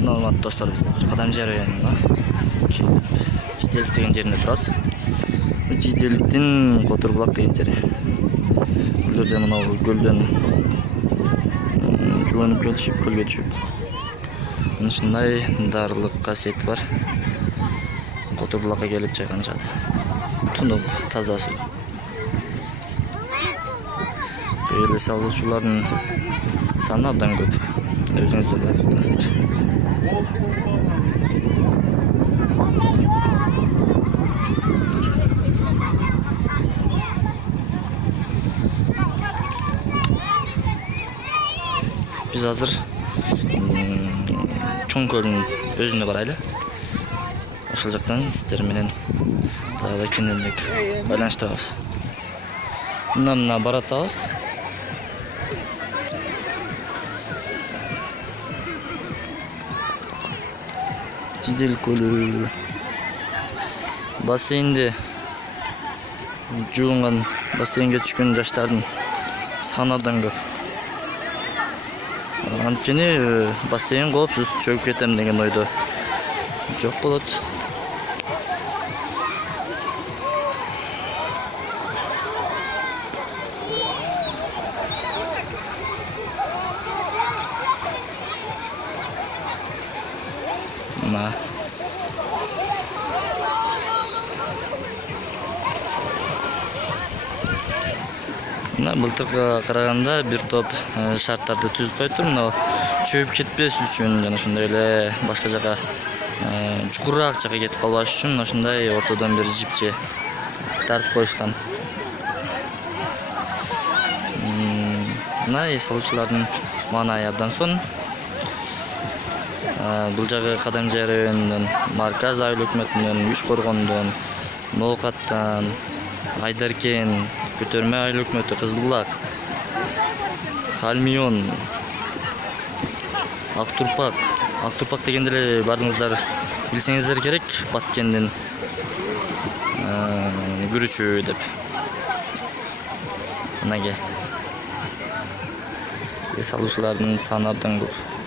Нормат достор, biz Кадамжай районунда Жиделик деген жеринде турабыз. Жиделиктин Котурбулак деген жери. Бул жерде мына көлдөн жуунуп келишип, көлгө түшүп. Ушундай дарылык касиети бар. Котурбулакка келип чайканышат. Тунук, таза суу. Эле салуучулардын саны абдан көп. Өзүңүздөр байкап турасыздар. Biz азыр Чоң көлдүн өзүнө барайлы. Ошол жактан сиздер менен дагы да кененирээк байланыштырабыз. Мына баратабыз. Жиделик көлү бассейнде жуунган, бассейнге түшкөн жаштардын саны абдан көп. Анткени бассейн коопсуз, чөгүп кетем деген ойдо жок болот. Мына былтырга караганда бир топ шарттарды түзүп коюптур. Мына чөгүп кетпес үчүн жана ошондой эле башка жака чукураак жака кетип калбаш үчүн ошондой ортодон бир жипче тартып коюшкан. Мына эс алуучулардын маанайы абдан сонун. Бул жагы Кадамжай районунун Марказ айыл өкмөтүнөн, Үч Коргондон, Ноокаттан, Айдаркен, Көтөрмө айыл өкмөтү, Кызылбулак, Кальмион, Актурпак дегенде эле баарыңыздар билсеңиздер керек, Баткендин күрүчү деп. Мынага эс алуучулардын саны абдан көп.